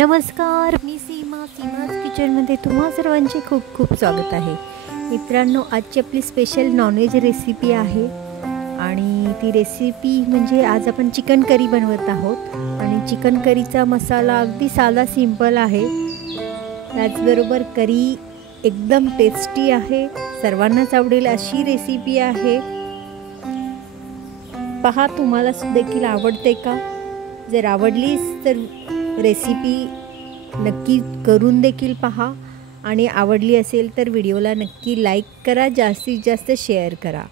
नमस्कार, मी सीमाज किचनमध्ये तुम्हा सर्वांचे खूप खूप स्वागत आहे. मित्रांनो, आजची आपली स्पेशल नॉनव्हेज रेसिपी आहे आणि ती रेसिपी म्हणजे आज आपण चिकन करी बनवत आहोत. आणि चिकन करीचा मसाला अगदी साधा सिंपल आहे. त्याचबरोबर करी एकदम टेस्टी आहे, सर्वांनाच आवडेल अशी रेसिपी आहे. पहा, तुम्हाला देखील आवडते का? जर आवडलीच तर रेसिपी नक्की करून देखील पहा आणि आवडली असेल तर व्हिडिओला नक्की लाईक करा, जास्तीत जास्त शेअर करा.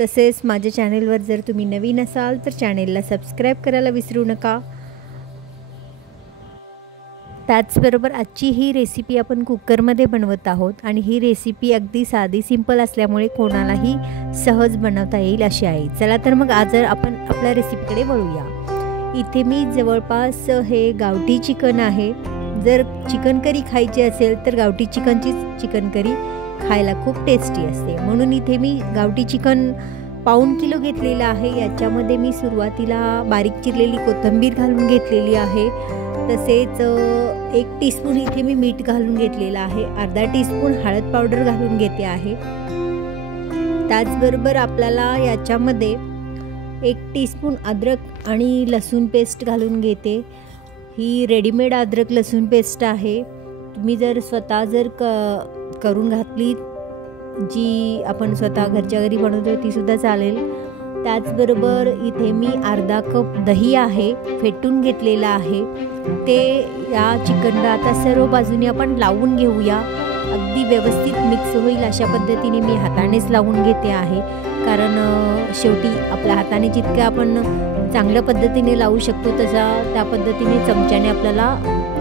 तसेच माझ्या चॅनेलवर जर तुम्ही नवीन असाल तर चॅनेलला सबस्क्राईब करायला विसरू नका. त्याचबरोबर आजची ही रेसिपी आपण कुकरमध्ये बनवत आहोत आणि ही रेसिपी अगदी साधी सिंपल असल्यामुळे कोणालाही सहज बनवता येईल अशी आहे. चला तर मग आज आपण आपल्या रेसिपीकडे वळूया. इथे मी जवळपास हे गावठी चिकन आहे. जर चिकन करी खायची असेल तर गावठी चिकनची चिकन करी खायला खूप टेस्टी असते. म्हणून इथे मी गावठी चिकन पाऊण किलो घेतलेलं आहे. याच्यामध्ये मी सुरुवातीला बारीक चिरलेली कोथिंबीर घालून घेतलेली आहे. तसेच 1 टीस्पून इथे मी मीठ घालून घेतलेलं आहे. अर्धा टीस्पून हळद पावडर घालून घेते आहे. त्याचबरोबर आपल्याला याच्यामध्ये 1 टीस्पून अद्रक आणि लसूण पेस्ट घालून घेते. ही रेडीमेड अद्रक लसूण पेस्ट आहे. तुम्ही जर स्वतः करून घातली, जी आपण स्वतः घरच्या घरी बनवतो तीसुद्धा चालेल. त्याचबरोबर इथे मी अर्धा कप दही आहे, फेटून घेतलेला आहे. ते या चिकनला आता सर्व बाजूने आपण लावून घेऊया. अगदी व्यवस्थित मिक्स होईल अशा पद्धतीने मी हातानेच लावून घेते आहे. कारण शेवटी आपल्या हाताने जितकं आपण चांगल्या पद्धतीने लावू शकतो त्या पद्धतीने चमच्याने आपल्याला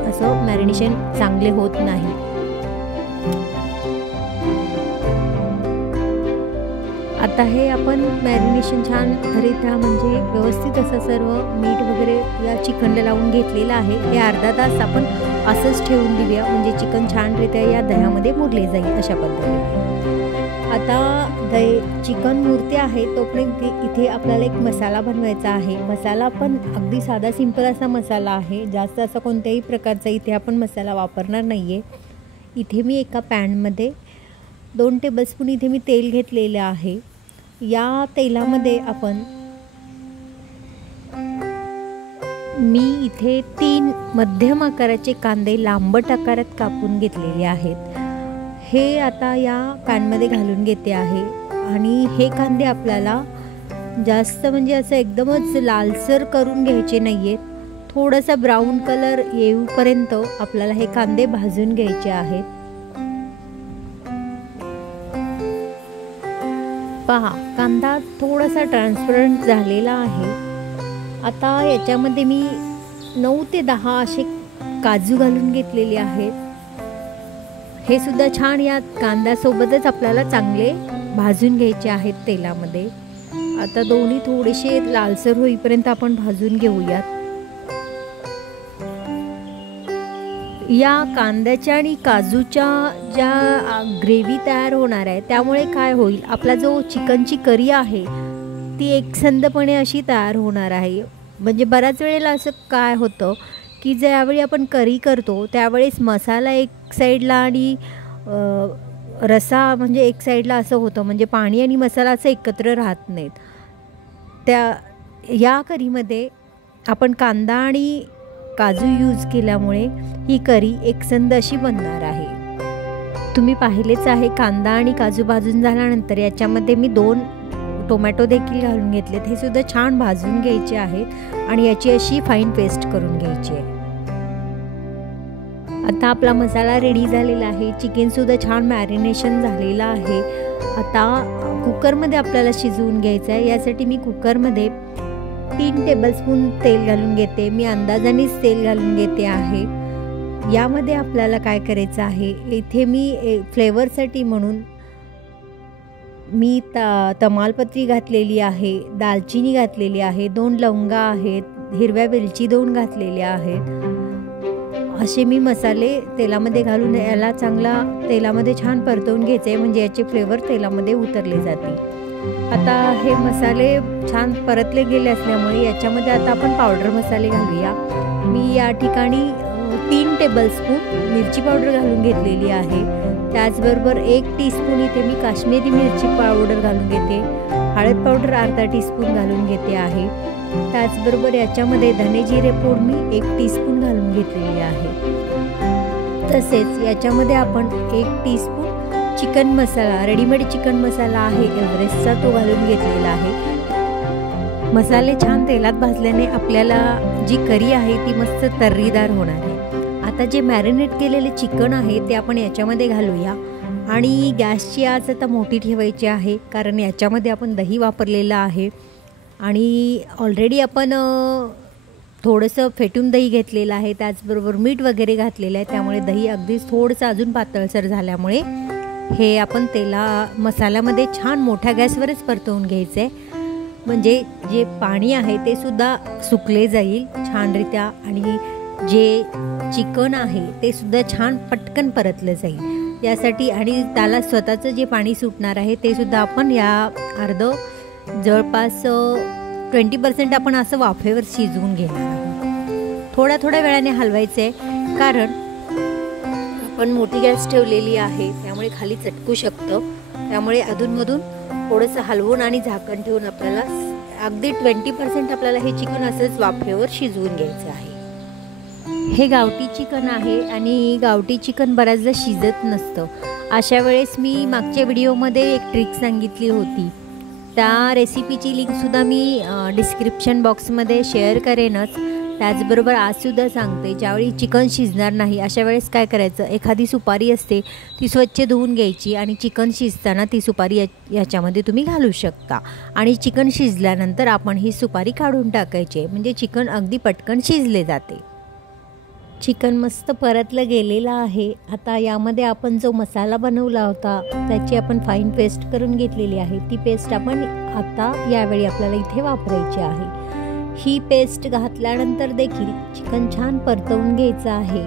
असं मॅरिनेशन चांगले होत नाही. आता हे आपण मॅरिनेशन छान करीता म्हणजे व्यवस्थित असं सर्व मीठ वगैरे या चिकनला लावून घेतलेलं आहे. हे अर्धा तास आपण असंच ठेवून देऊया, म्हणजे चिकन छानरित्या या दह्यामध्ये मुरले जाईल अशा पद्धतीने. आता चिकन मुरते आहे तोपर्यंत इथे आपल्याला एक मसाला बनवायचा आहे. मसाला पण अगदी साधा सिंपल असा मसाला आहे. जास्त असा कोणत्याही प्रकारचा इथे आपण मसाला वापरणार नाही आहे. इथे मी एका पॅनमध्ये 2 टेबलस्पून इथे मी तेल घेतलेलं आहे. या तेलामध्ये मी इथे 3 मध्यम आकाराचे कांदे लांबट आकारात कापून घेतलेले आहेत. हे आता या पॅनमध्ये घालून घेते आहे. आणि हे कांदे आपल्याला जास्त म्हणजे असं एकदमच लालसर करून घ्यायचे नाही आहेत. थोडासा ब्राऊन कलर येऊपर्यंत आपल्याला हे कांदे भाजून घ्यायचे आहेत. पहा, कांदा थोडासा ट्रान्सपरंट झालेला आहे. आता याच्यामध्ये मी 9 ते 10 असे काजू घालून घेतलेले आहेत. हे सुद्धा छान या कांद्यासोबतच आपल्याला चांगले भाजून घ्यायचे आहेत तेलामध्ये. आता दोन्ही थोडेसे लालसर होईपर्यंत आपण भाजून घेऊयात. या कांद्याच्या आणि काजूच्या ज्या ग्रेव्ही तयार होणार आहे त्यामुळे काय होईल, आपला जो चिकनची करी आहे ती एकसंधपणे अशी तयार होणार आहे. म्हणजे बऱ्याच वेळेला असं काय होतं की ज्यावेळी आपण करी करतो त्यावेळेस मसाला एक साईडला आणि रसा म्हणजे एक साईडला असं होतं, म्हणजे पाणी आणि मसाला असं एकत्र राहत नाहीत. या करीमध्ये आपण कांदा आणि काजू यूज केल्यामुळे ही करी एकसंध अशी बनणार आहे. तुम्ही पाहिलेच आहे, कांदा आणि काजू भाजून झाल्यानंतर याच्यामध्ये मी 2 टोमॅटो देखील घालून घेतलेत. हे सुद्धा छान भाजून घ्यायचे आहेत आणि याची अशी फाईन पेस्ट करून घ्यायची आहे. आता आपला मसाला रेडी झालेला आहे. चिकनसुद्धा छान मॅरिनेशन झालेलं आहे. आता कुकरमध्ये आपल्याला शिजवून घ्यायचं आहे. यासाठी मी कुकरमध्ये 3 टेबलस्पून तेल घालून घेते. मी अंदाजानेच तेल घालून घेते आहे. यामध्ये आपल्याला काय करायचं आहे, इथे मी फ्लेवरसाठी म्हणून मी तमालपत्री घातलेली आहे, दालचिनी घातलेली आहे, 2 लवंगा आहेत, हिरव्या वेलची 2 घातलेल्या आहेत. असे मी मसाले तेलामध्ये घालून याला चांगला तेलामध्ये छान परतवून घ्यायचे आहे, म्हणजे याचे फ्लेवर तेलामध्ये उतरले जातील. आता हे मसाले छान परतले गेले असल्यामुळे याच्यामध्ये आता आपण पावडर मसाले घालूया. मी या ठिकाणी 3 टेबलस्पून मिरची पावडर घालून घेतलेली आहे। त्याचबरोबर 1 टीस्पून इथे मी काश्मीरी मिरची पावडर घालून घेते। हळद पावडर अर्धा टीस्पून घालून घेते आहे। त्याचबरोबर याच्यामध्ये धने जिरे पूड मी 1 टीस्पून घालून घेतलेली आहे। तसेच याच्यामध्ये आपण 1 टीस्पून चिकन मसाला, रेडीमेड चिकन मसाला आहे एव्हरेस्टचा, तो घालून घेतलेला आहे। मसाले छान तेलात भाजल्याने आपल्याला जी करी आहे ती मस्त तर्रीदार होणार आहे। आता जे मॅरिनेट केलेले चिकन आहे ते आपण याच्यामध्ये घालूया आणि गॅसची आच आता मोठी ठेवायची आहे, कारण याच्यामध्ये आपण दही वापरलेलं आहे आणि ऑलरेडी आपण थोडंसं फेटून दही घेतलेलं आहे, त्याचबरोबर मीठ वगैरे घातलेलं आहे। त्यामुळे दही अगदीच थोडंसं अजून पातळसर झाल्यामुळे हे आपण मसाल्यामध्ये छान मोठ्या गॅसवरच परतवून घ्यायचं आहे, म्हणजे जे पाणी आहे ते सुद्धा सुकले जाईल छानरित्या आणि जे चिकन आहे ते सुद्धा छान पटकन परतलं जाईल यासाठी। आणि त्याला स्वतःचं जे पाणी सुटणार आहे ते सुद्धा आपण या जवळपास 20% आपण असं वाफेवर शिजवून घेणार आहोत। थोड्या वेळाने हलवायचं आहे, कारण आपण मोठी गॅस ठेवलेली आहे त्यामुळे खाली चटकू शकतं। त्यामुळे अधूनमधून थोडंसं हलवून आणि झाकण ठेवून आपल्याला अगदी 20% आपल्याला हे चिकन असंच वाफेवर शिजवून घ्यायचं आहे। हे गावठी चिकन आहे आणि गावठी चिकन बऱ्याचदा शिजत नसतं। अशा वेळेस मी मागच्या व्हिडिओमध्ये एक ट्रिक सांगितली होती, त्या रेसिपीची लिंकसुद्धा मी डिस्क्रिप्शन बॉक्समध्ये शेअर करेनच। त्याचबरोबर आजसुद्धा सांगते, ज्यावेळी चिकन शिजणार नाही अशा वेळेस काय करायचं, एखादी सुपारी असते ती स्वच्छ धुवून घ्यायची आणि चिकन शिजताना ती सुपारी याच्यामध्ये तुम्ही घालू शकता आणि चिकन शिजल्यानंतर आपण ही सुपारी काढून टाकायची, म्हणजे चिकन अगदी पटकन शिजले जाते। चिकन मस्त परतलं गेलेलं आहे। आता यामध्ये आपण जो मसाला बनवला होता त्याची आपण फाईन पेस्ट करून घेतलेली आहे, ती पेस्ट आपण आता यावेळी आपल्याला इथे वापरायची आहे। ही पेस्ट घातल्यानंतर देखील चिकन छान परतवून घ्यायचं आहे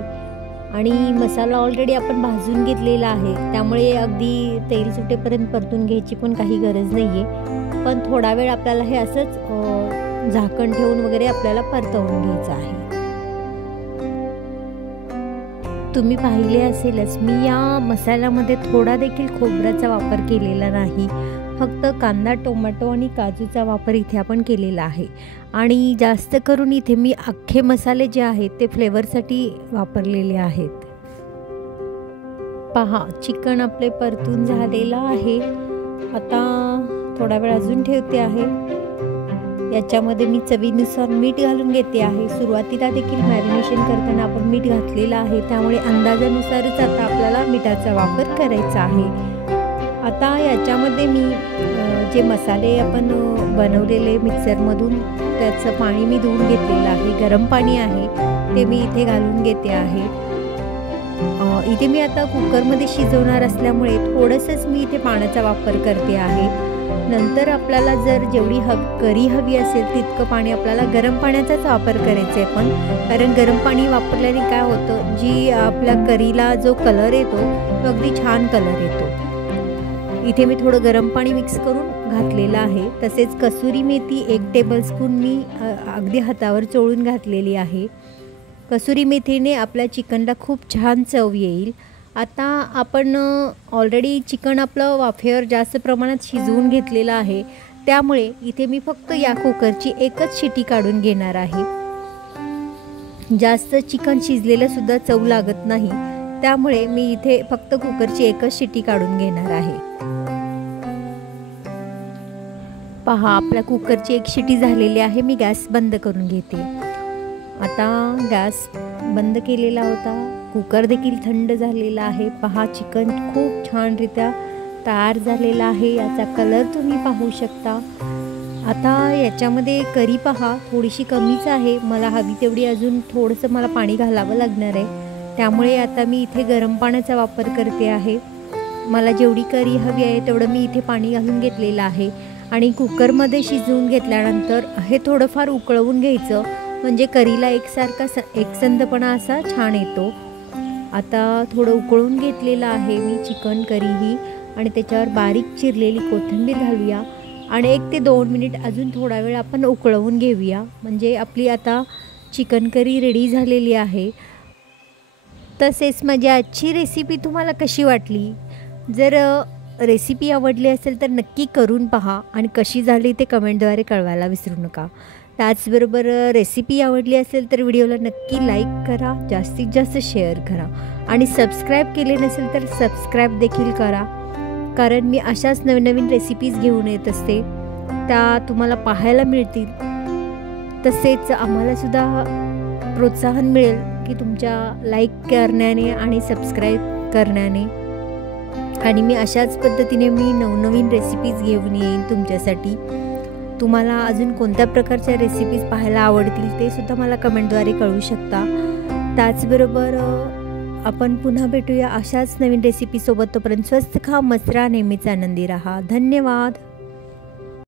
आणि मसाला ऑलरेडी आपण भाजून घेतलेला आहे, त्यामुळे अगदी तेल सुटेपर्यंत परतून घ्यायची पण काही गरज नाही आहे। पण थोडा वेळ आपल्याला हे असंच झाकण ठेवून वगैरे आपल्याला परतवून घ्यायचं आहे। तुम्ही पाहिले असेलच, मी या मसाल्यामध्ये थोडा देखील खोबऱ्याचा वापर केलेला नाही, फक्त कांदा, टोमॅटो आणि काजूचा वापर इथे आपण केलेला आहे आणि जास्त करून इथे मी अख्खे मसाले जे आहेत ते फ्लेवरसाठी वापरलेले आहेत। पहा, चिकन आपले परतून झालेलं आहे। आता थोडा वेळ अजून ठेवते आहे। याच्यामध्ये मी चवीनुसार मीठ घालून घेते आहे। सुरुवातीला देखील मॅरिनेशन करताना आपण मीठ घातलेलं आहे, त्यामुळे अंदाजानुसारच आता आपल्याला मिठाचा वापर करायचा आहे। आता याच्यामध्ये मी जे मसाले आपण बनवलेले मिक्सरमधून त्याचं पाणी मी धुवून घेतलेलं आहे, गरम पाणी आहे ते मी इथे घालून घेते आहे। इथे मी आता कुकरमध्ये शिजवणार असल्यामुळे थोडंसंच मी इथे पाण्याचा वापर करते आहे। नंतर आपल्याला जर जेवढी करी हवी असेल तितकं पाणी आपल्याला गरम पाण्याचाच वापर करायचं आहे, पण कारण गरम पाणी वापरल्याने काय होतं, जी आपल्या करीला जो कलर येतो तो अगदी छान कलर येतो। इथे मी थोडं गरम पाणी मिक्स करून घातलेलं आहे। तसेच कसुरी मेथी 1 टेबलस्पून मी अगदी हातावर चोळून घातलेली आहे। कसुरी मेथीने आपल्या चिकनला खूप छान चव येईल। आता आपण ऑलरेडी चिकन आपलं वाफेवर जास्त प्रमाणात शिजवून घेतलेलं आहे, त्यामुळे इथे मी फक्त या कुकरची एकच शिटी काढून घेणार आहे। जास्त चिकन शिजलेलं सुद्धा चव लागत नाही, त्यामुळे मी इथे फक्त कुकरची एकच शिटी काढून घेणार आहे। पहा, आपल्या कुकरची एक शिटी झालेली आहे। मी गॅस बंद करून घेते। आता गॅस बंद केलेला होता, कुकर देखील थंड झालेला आहे। पहा, चिकन खूप छानरित्या तयार झालेला आहे, याचा कलर तुम्ही पाहू शकता। आता याच्यामध्ये करी पहा थोडीशी कमीच आहे, मला हवी तेवढी अजून थोडंसं मला पाणी घालावं लागणार आहे, त्यामुळे आता मी इथे गरम पाण्याचा वापर करते आहे। मला जेवढी करी हवी आहे तेवढं मी इथे पाणी घालून घेतलेलं आहे आणि कुकरमध्ये शिजवून घेतल्यानंतर हे थोडंफार उकळवून घ्यायचं, म्हणजे करीला एकसंधपणा असा छान येतो। आता थोडं उकळून घेतलेलं आहे मी चिकन करीही आणि त्याच्यावर बारीक चिरलेली कोथिंबीर घालूया आणि 1 ते 2 मिनिट अजून थोडा वेळ आपण उकळवून घेऊया, म्हणजे आपली आता चिकन करी रेडी झालेली आहे। तसेच माझी आजची रेसिपी तुम्हाला कशी वाटली? जर रेसिपी आवडली असेल तर नक्की करून पहा आणि कशी झाली ते कमेंटद्वारे कळवायला विसरू नका. त्याचबरोबर रेसिपी आवडली असेल तर व्हिडिओला नक्की लाईक करा, जास्तीत जास्त शेअर करा आणि सबस्क्राईब केले नसेल तर सबस्क्राईब देखील करा, कारण मी अशाच नवीन नवीन रेसिपीज घेऊन येत असते, त्या तुम्हाला पाहायला मिळतील. तसेच आम्हालासुद्धा प्रोत्साहन मिळेल की तुमच्या लाईक करण्याने आणि सबस्क्राईब करण्याने. आणि मी अशाच पद्धतीने नवनवीन रेसिपीज घेऊन येईन तुमच्यासाठी. तुम्हाला अजून कोणत्या प्रकारच्या रेसिपीज पाहायला आवडतील ते सुद्धा मला कमेंटद्वारे कळवू शकता. त्याचबरोबर आपण पुन्हा भेटूया अशाच नवीन रेसिपीसोबत. तोपर्यंत स्वस्थ खा, मस्त राहा, नेहमीच आनंदी राहा. धन्यवाद.